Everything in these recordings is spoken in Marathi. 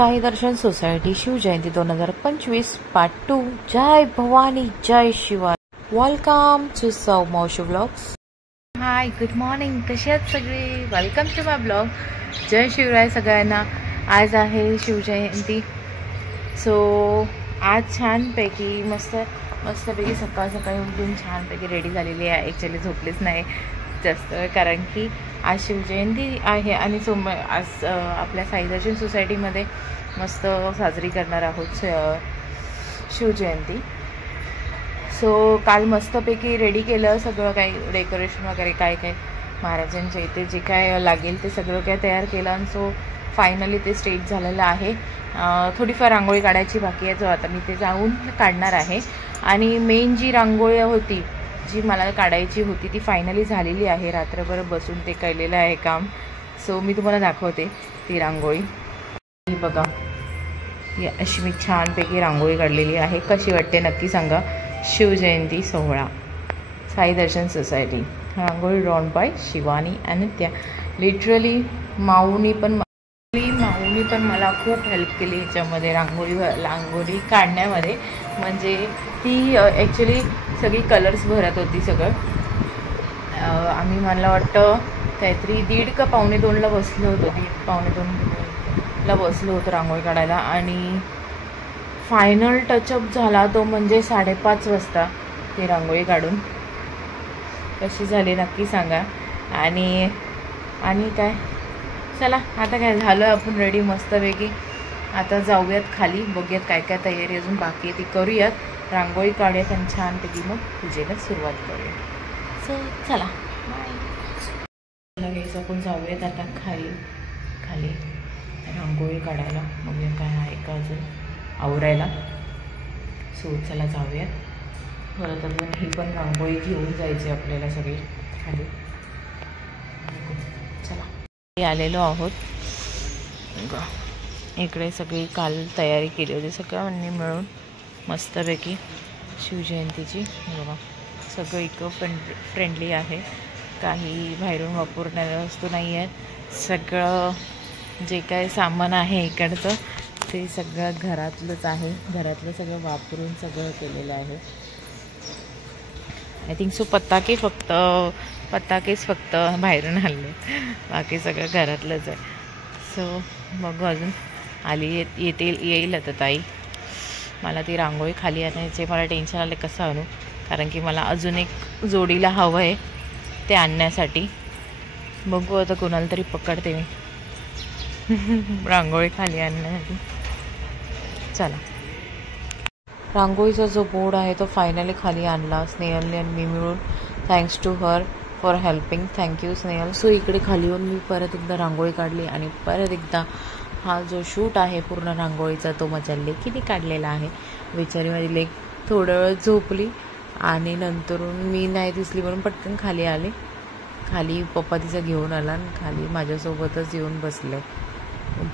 Sai Darshan society Shivjayanti 2025 part 2. जय भवानी जय Shivaji. Welcome to Sau Moushu vlogs. Hi, good morning. कसे आहात सगळे? Welcome to my blog. जय शिवराय सगळ्यांना. आज आहे शिवजयंती. सो आज छानपैकी मस्तपैकी सकाळी उठून छानपैकी रेडी झालेली आहे. ॲक्च्युली झोपलीच नाही जास्त, कारण की आज शिवजयंती आहे आणि आज आपल्या साई दर्शन सोसायटीमध्ये मस्त साजरी करणार आहोत शिवजयंती. सो काल मस्तपैकी रेडी केलं सगळं, काही डेकोरेशन वगैरे काय महाराजांच्या इथे जे काय लागेल ते सगळं काय तयार केलं. आणि सो फायनली ते स्टेज झालेलं आहे. थोडीफार रांगोळी काढायची बाकी आहे, जो आता मी ते जाऊन काढणार आहे. आणि मेन जी रांगोळी होती जी मला काढायची होती ती फायनली झालेली आहे. रात्रभर बसून ते केलेलं आहे काम. सो मी तुम्हाला दाखवते ती रांगोळी. ही बघा, ही अशी मी छानपैकी रांगोळी काढलेली आहे. कशी वाटते नक्की सांगा. शिवजयंती सोहळा, Sai Darshan society. Rangoli drawn by Shivani आणि त्या लिटरली माऊनी पण मला खूप हेल्प केली याच्यामध्ये, रांगोळी काढण्यामध्ये. म्हणजे ती ॲक्च्युली सगळी कलर्स भरत होती सगळं. आम्ही मला वाटतं काहीतरी 1:30 का 1:45ला बसलो होतो. 1:45ला बसलो होतो रांगोळी काढायला. आणि फायनल टचअप झाला तो म्हणजे 5:30 वाजता ती रांगोळी काढून. कशी झाली नक्की सांगा. आणि काय, चला आता काय झालं, आपण रेडी मस्तपैकी. आता जाऊयात खाली, बघूयात काय काय तयारी अजून बाकी आहे ती करूयात. रांगोळी काढूयात आणि छानपैकी मग पूजेला सुरुवात करूया. सो चला लगेच आपण जाऊयात आता खाली रांगोळी काढायला. बघूया काय आहे का अजून आवरायला. सो चला जाऊयात. परत अजून ही पण रांगोळी घेऊन जायची आपल्याला सगळी खाली. चला आलेलो आहोत. इकडे सगळी काल तयारी केली होती सगळ्यांनी मिळून मस्तपैकी शिवजयंतीची. बघा सगळं इको फ्रेंडली आहे. काही बाहेरून वापरणाऱ्या वस्तू नाही आहेत. सगळं जे काय सामान आहे इकडचं ते सगळं घरातलंच आहे. घरातलं सगळं वापरून सगळं केलेलं आहे. आय थिंक सो पताकेच फक्त बाहेरून आणले, बाकी सगळं घरातलंच आहे. सो बघू अजून येईल आता ताई. मला ती रांगोळी खाली आणायची, मला टेन्शन आलं कसं आणू, कारण की मला अजून एक जोडीला हवं आहे ते आणण्यासाठी. बघू आता कोणाला तरी पकडते मी रांगोळी खाली आणण्यासाठी. चला, रांगोळीचा जो बोर्ड आहे तो फायनली खाली आणला स्नेहलने आणि मी मिळून. Thanks to her for helping. Thank you Snehal. So इकडे खाली येऊन मी परत एकदा रांगोळी काढली आणि परत एकदा हा जो शूट आहे पूर्ण रांगोळीचा तो माझ्या लेकीने काढलेला आहे. बिचारी माझी लेक थोडा वेळ झोपली आणि नंतरून मी नाही दिसली म्हणून पटकन खाली आले. खाली पप्पा तिचा घेऊन आला आणि खाली माझ्यासोबतच येऊन बसले.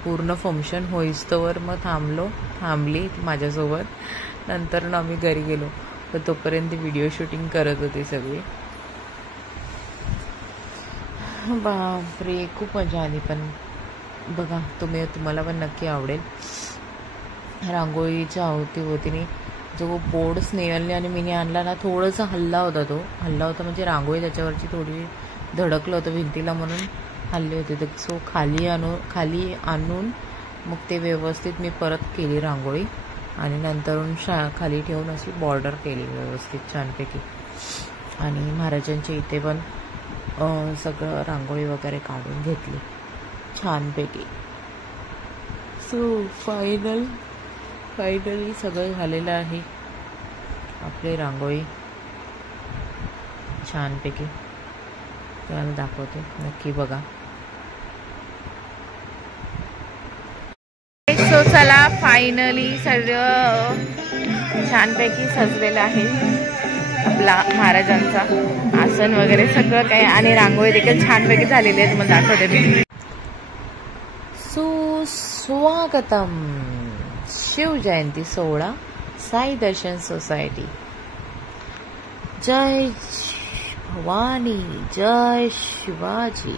पूर्ण फंक्शन होईस्तोवर मग थांबली माझ्यासोबत. नंतर आम्ही घरी गेलो, तर तोपर्यंत व्हिडिओ शूटिंग करत होते सगळे. बापरे, खूप मजा आली. पण बघा तुम्हाला पण नक्की आवडेल. रांगोळीच्या अवतीभोवतीने जो बोर्ड स्नेहलने आणि मीने आणला ना, थोडंसं हल्ला होता म्हणजे रांगोळी त्याच्यावरची थोडी धडकलं होतं भिंतीला म्हणून हल्ले होते. तर सो खाली आणून मग ते व्यवस्थित मी परत केली रांगोळी आणि नंतरून खाली ठेवून अशी बॉर्डर केली व्यवस्थित छानपैकी. आणि महाराजांच्या इथे पण सगळं रांगोळी वगैरे काढून घेतली छानपैकी. सो फायनली सगळं झालेलं आहे आपली रांगोळी छानपैकी. तुम्हाला दाखवते, नक्की बघा. सो चला, फायनली सगळं छानपैकी सजलेलं आहे. आपला महाराजांचा आसन वगैरे सगळं काही आणि रांगोळी देखील छानपैकी झालेली आहे. तुम्हाला दाखवते मी. स्वागतम शिवजयंती सोहळा, साई दर्शन सोसायटी. जय भवानी जय शिवाजी.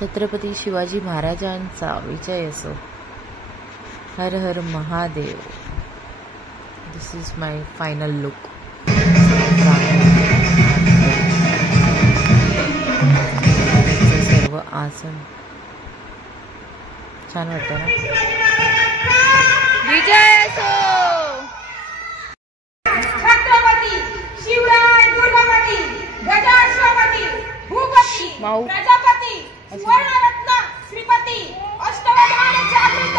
छत्रपती शिवाजी महाराजांचा विजय असो. हर हर महादेव. दिस इज माय फायनल लुक. सर्व आसन छान वाटतं ना. विजय असो. छत्रपती शिवराय दुर्गापती गजाश्वपती भूपती प्रजापती स्वर्णरत्न श्रीपती अष्टवधान जागृत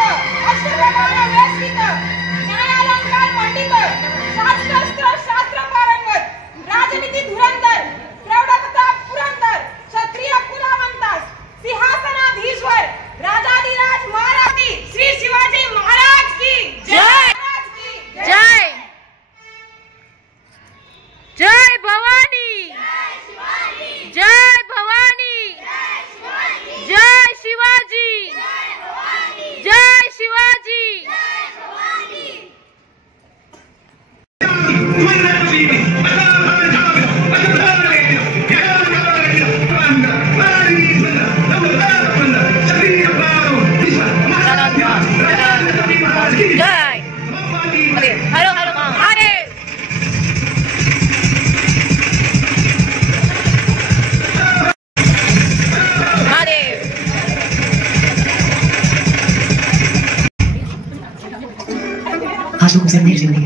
अष्टप्रधान व्यवस्थित न्यायालंकार पंडित शास्त्रास्त्र शास्त्र पारंगत राजनीती धुरंधर प्रौढप्रताप पुरंदर क्षत्रिय कुलवंतास सिंहासनाधीश्वर राजाधिराज महाराणी श्री शिवाजी महाराज की जय. जय जय भवानी. जय भवानी. जय शिवाजी. जय शिवाजी. जय. हरो हरो महादेव. महादेव. आज लोगों से मेरी जिंदगी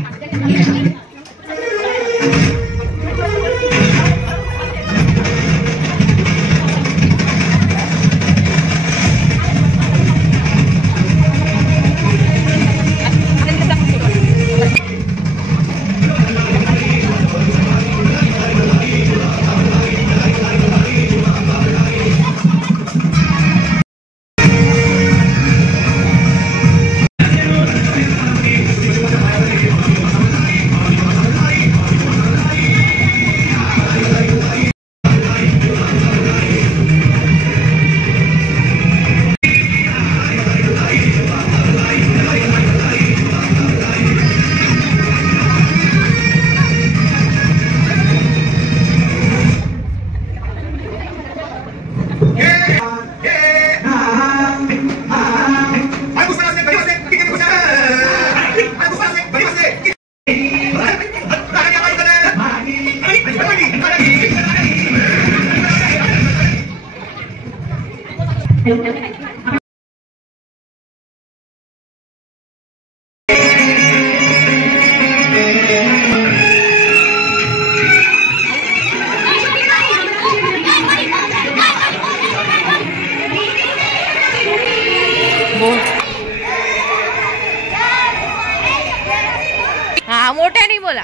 हा मोठ्याने बोला.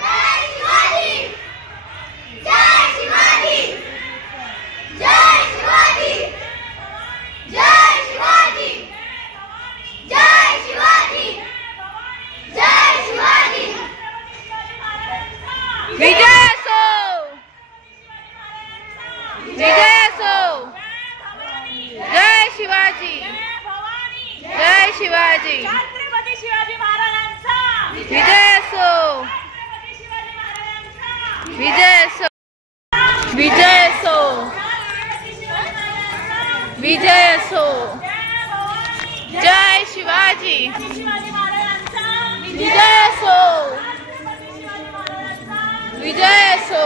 विजय असो. विजय असो. जय शिवाजी. जय शिवाजी. छत्रपती शिवाजी महाराजांचा विजय असो. विजय असो. विजय असो. विजय असो. जय शिवाजी. विजय असो. विजय असो.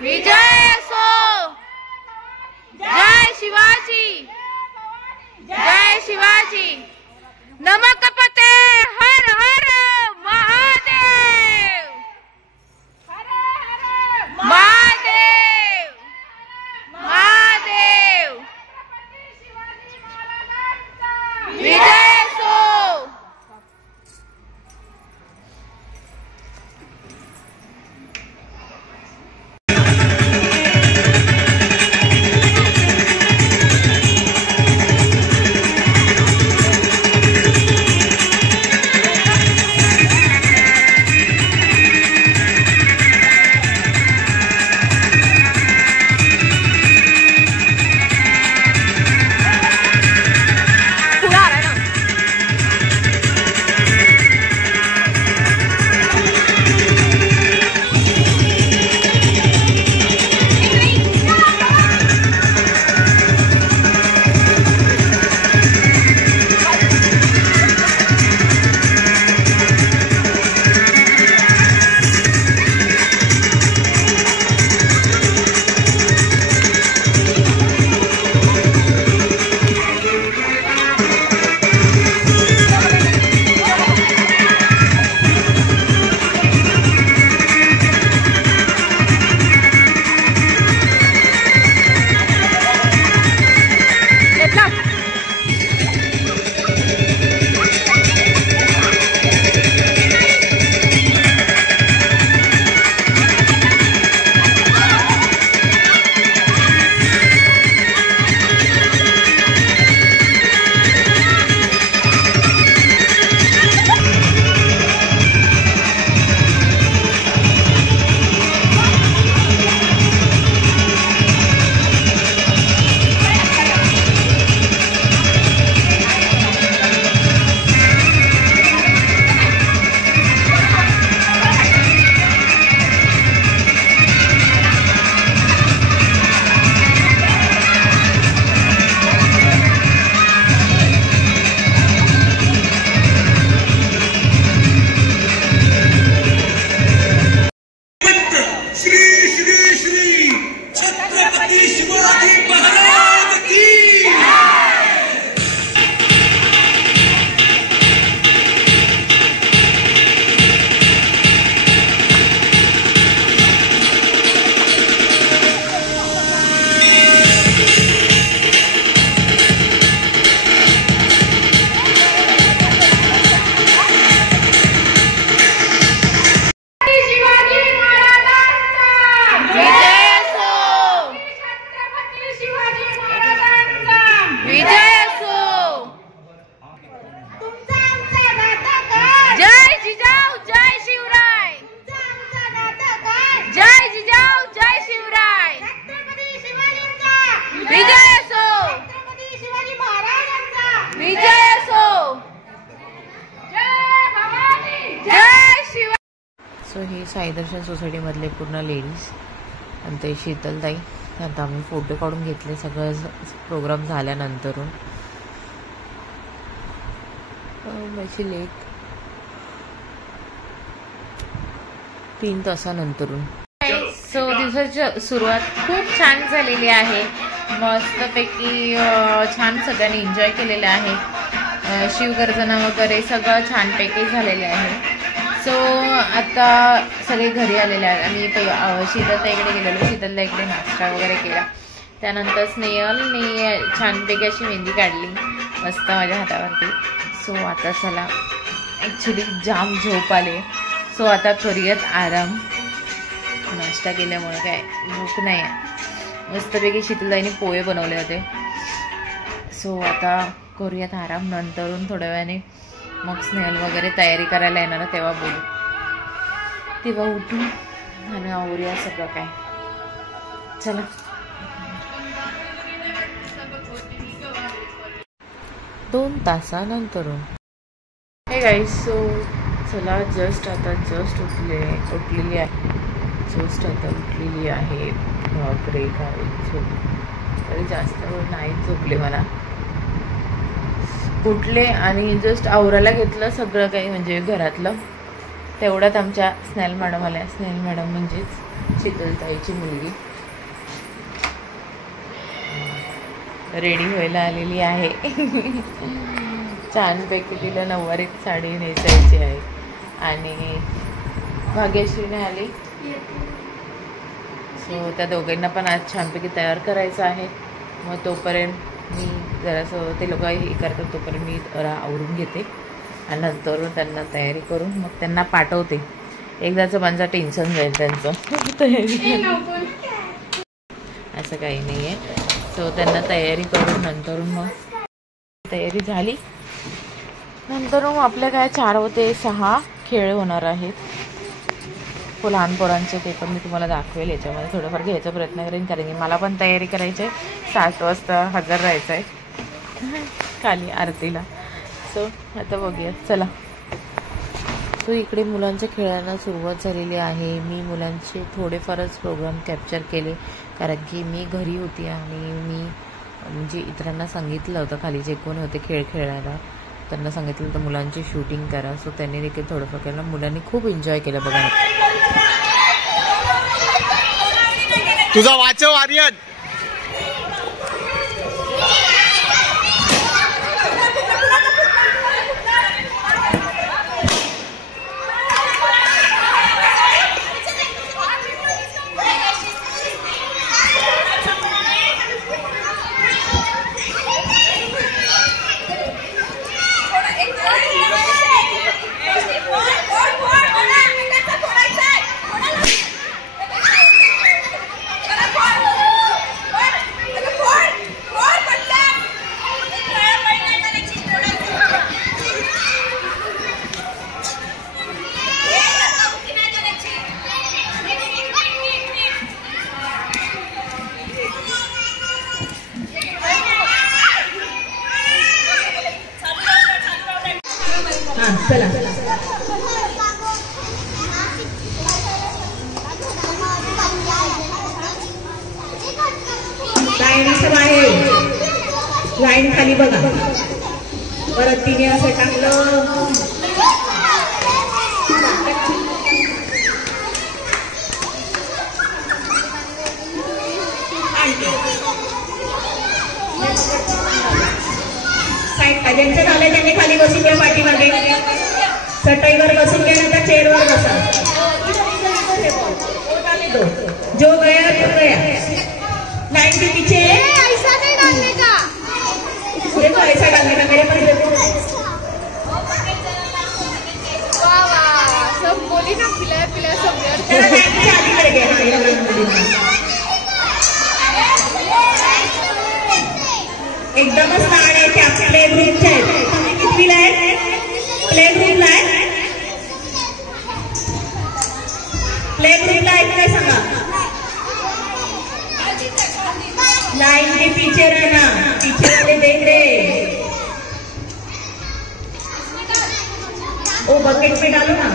विजय असो. जय शिवाजी. जय शिवाजी. नमकपते हर हर महादेव. महादेव. महादेव. विजय असो. साईदर्शन सोसायटीमधले पूर्ण लेडीज आणि ते शीतलताई. आता आम्ही फोटो काढून घेतले सगळं प्रोग्राम झाल्यानंतरून. माझी लेक 3 तासानंतरून. सो दिवसाची सुरुवात खूप छान झालेली आहे. मस्तपैकी छान सगळ्यांनी एन्जॉय केलेलं आहे. शिवगर्जना वगैरे सगळं छानपैकी झालेलं आहे. सो आता सगळे घरी आलेले आहेत. आम्ही शीतलताईकडे गेलेलो. शीतलताईकडे नाश्ता वगैरे केला. त्यानंतर स्नेहलने छानपैकी अशी मेहंदी काढली मस्त माझ्या हातावरती. सो आता चला, ॲक्च्युली जाम झोप आले. सो आता करूयात आराम. नाश्ता केल्यामुळे काय भूक नाही आहे. मस्तपैकी शीतलताईने पोहे बनवले होते. सो आता करूयात आराम. नंतरून थोड्या वेळाने मग स्नेहल वगैरे तयारी करायला येणार, तेव्हा बोलू. तेव्हा उठू आणि आवरूया सगळं काय. चला. दोन तासानंतरून. हे गाईज, सो चला जस्ट उठलेली आहे. बापरे काय झोप. तरी जास्त वेळ नाही झोपले मला. उठले आणि जस्ट आवरायला घेतलं सगळं काही, म्हणजे घरातलं. तेवढ्यात आमच्या स्नेहल मॅडम आल्या. स्नेहल मॅडम म्हणजेच शीतलताईची मुलगी रेडी व्हायला आलेली आहे. छानपैकी तिला नऊवारीत साडी नेसायची आहे. आणि भाग्यश्रीने आली. सो त्या दोघांना पण आज छानपैकी तयार करायचं आहे. मग तोपर्यंत मी जरासं ते लोक हे करतात, तोपर्यंत मी आवरून घेते आणि नंतर त्यांना तयारी करून मग त्यांना पाठवते. एकदाचं माझं टेन्शन जाईल त्यांचं तयारी. असं काही नाही आहे. सो त्यांना तयारी करून नंतर मग तयारी झाली. नंतर मग आपल्या काय 4 ते 6 खेळ होणार आहेत लहान पोरांचे. ते पण मी तुम्हाला दाखवेल. याच्यामध्ये थोडंफार घ्यायचा प्रयत्न करेन, कारण की मला पण तयारी करायची आहे. 7 वाजता हजर राहायचं आहे खाली आरतीला. सो आता बघूया, चला. सो इकडे मुलांच्या खेळांना सुरुवात झालेली आहे. मी मुलांचे थोडेफारच प्रोग्राम कॅप्चर केले, कारण की मी घरी होती आणि मी म्हणजे इतरांना सांगितलं होतं, खाली जे कोण होते खेळ खेळायला त्यांना सांगितलं होतं मुलांची शूटिंग करा. सो त्यांनी देखील थोडंफार केलं. मुलांनी खूप एन्जॉय केलं बघा. तुझा वाचव आर्यन. चला लाईन खाली बघा. परत तिने असं टाकलं. ज्यांचे झाले त्यांनी खाली बसून घ्या. पाठीमागे चटईवर बसून घ्या, नंतर चेअरवर बसा. जो गया तो गया. लाइन के पीछे ऐसा नहीं डालने का. देखो ऐसा डालने का. मेरे पास देखो. वाह वाह, सब बोली ना पिलाया पिलाया सब. चला लाइन से आगे कर गया. एकदमच लहान आहे त्या प्ले ग्रुपचे आहेत. तुम्ही कितवीला आहे? प्ले ग्रुपला आहे. प्ले ग्रुपला आहे काय सांगा. लाइन के पीछे रहना. पीछे वाले देख रहे. ओ बकेट में डालो ना.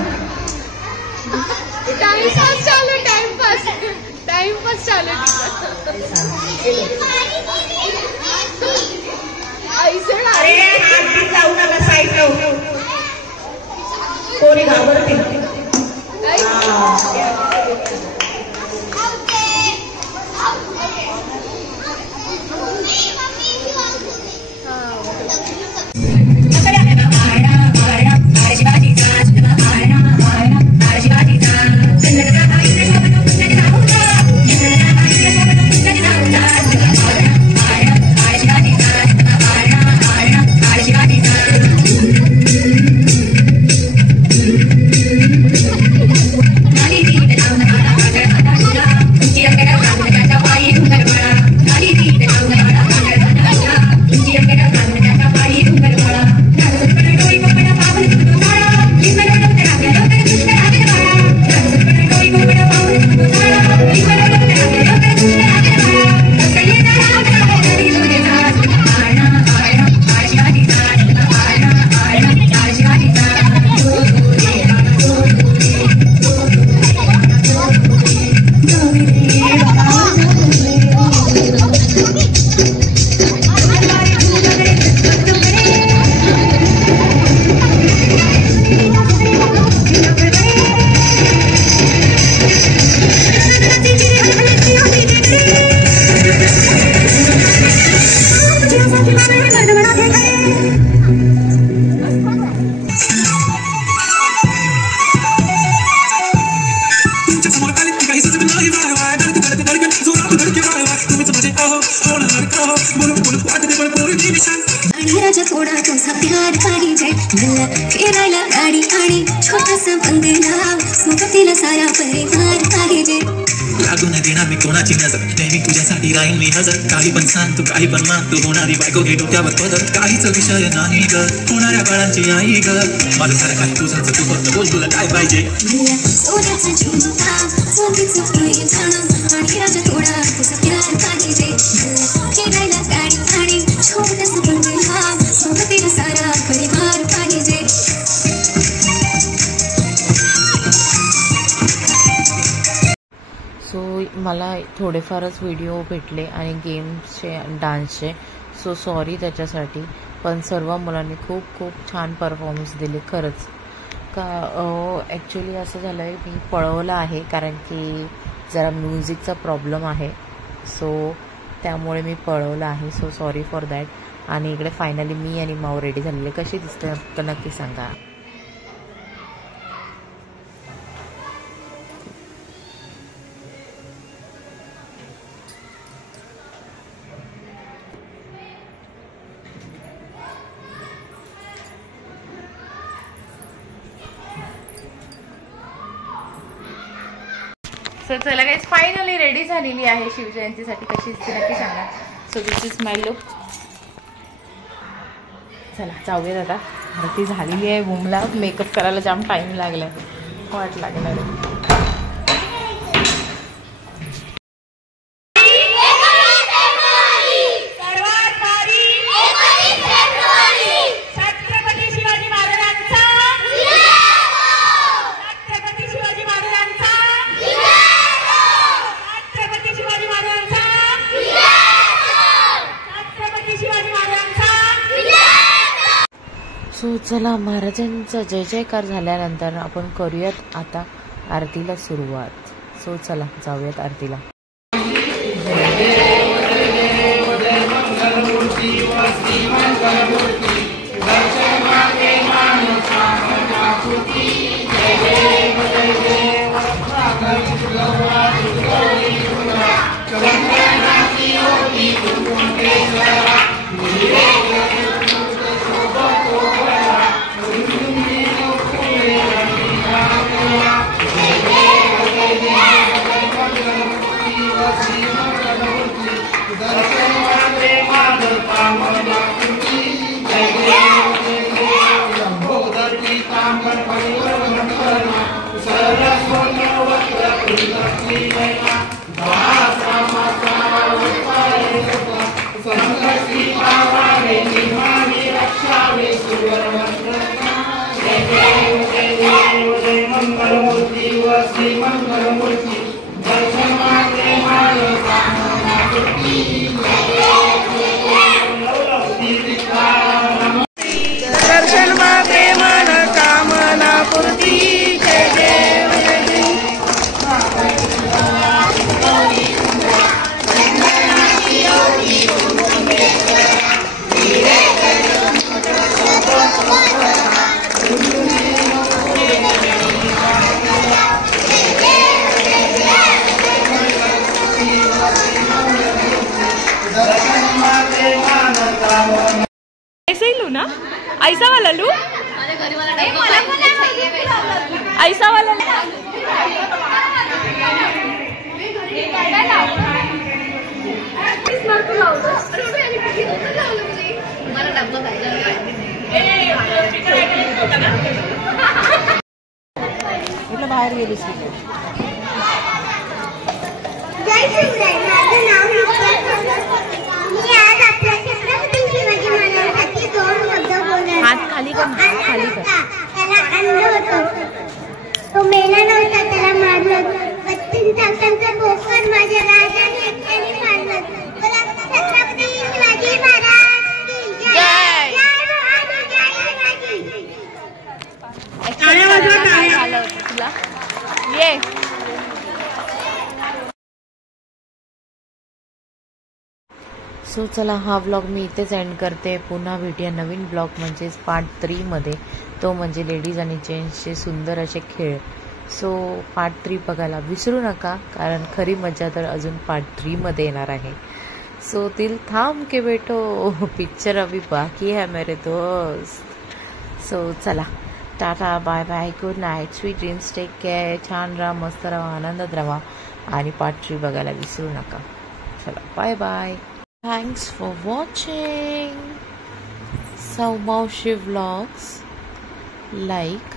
राजा थोडा तुझा प्यार पाहिजे मला फिरायला गाडी आणि छोटासा बंगला सोबतीला सारा परिवार पाहिजे लागू न देणार मी कोणाची नजर नेहमी तुझ्यासाठी राहीन मी हजर काही पण सांग तू काही पण मान तू होणारी बायको घे डोक्यावर पदर काहीच विषय नाही ग होणाऱ्या बाळांची आई ग माझं सारं काही तुझंच तू फक्त बोल तुला काय पाहिजे सोन्याचा झुमका सोनीचं पैठण आणि राजा थोडा तुझा प्यार पाहिजे फिरायला गाडी आणि छोटासा बंगला सोबतीला सारा परिवार पाहिजे सो मला थोडेफारच व्हिडिओ भेटले आणि गेम्सचे डान्सचे, सो सॉरी त्याच्यासाठी. पण सर्व मुलांनी खूप खूप छान परफॉर्मन्स दिले खरंच. ॲक्च्युली असं झालं आहे मी पळवलं आहे कारण की जरा म्युझिकचा प्रॉब्लेम आहे, सो त्यामुळे मी पळवलं आहे. So sorry for that. आणि इकडे फायनली मी आणि माऊ रेडी झालेले. कशी दिसते तर नक्की सांगा. सो चला गाईज फायनली रेडी झालेली आहे शिवजयंतीसाठी. कशी दिसते नक्की सांगा. So this is my look. चला जाऊयात आता. आरती झालेली आहे. बुमला मेकअप करायला जाम टाईम लागला आहे, वाट लागणार आहे. सो चला महाराजांचा जय जयकार झाल्यानंतर आपण करूयात आता आरतीला सुरुवात. सो चला जाऊयात आरतीला. ऐसा ही लू ना, ऐसा वाला लू, ऐसा वाला बाहेर गेली जय शिवराय. माझं नाव मी आज आपल्या छत्रपती शिवाजी महाराजांसाठी 2 शब्द बोलणार. हात खाली कर, खाली कर. त्याला आणलं होतं, तो मेला नव्हता, त्याला मारलं. 32 तासांचं बोकड माझ्या राजाने एकट्याने मारलं. बोला छत्रपती शिवाजी महाराज की जय. जय भवानी, जय शिवाजी. टाळ्या वाजवा, टाळ्या. आलं होतं तुला ये. सो चला, हा व्लॉग मी इथेच एंड करते. पुन्हा भेटूया नवीन ब्लॉग म्हणजेच पार्ट 3 मध्ये. तो म्हणजे लेडीज आणि जेंट्सचे सुंदर असे खेळ. सो पार्ट 3 बघायला विसरू नका, कारण खरी मजा तर अजून पार्ट 3 मध्ये येणार आहे. सो तिल थांब के बैठो, पिक्चर अभी बाकी है मेरे दोस्त. सो चला, tata, bye bye, good night, sweet dreams, take care. छान राहा, मस्त राहा, आनंदात राहा आणि पार्ट 3 बघायला विसरू नका. चला, bye bye. Thanks for watching Saumashi Vlogs. Like,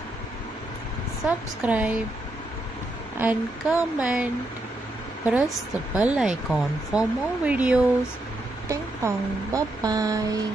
subscribe and comment. Press the bell icon for more videos. Ting tong, bye bye.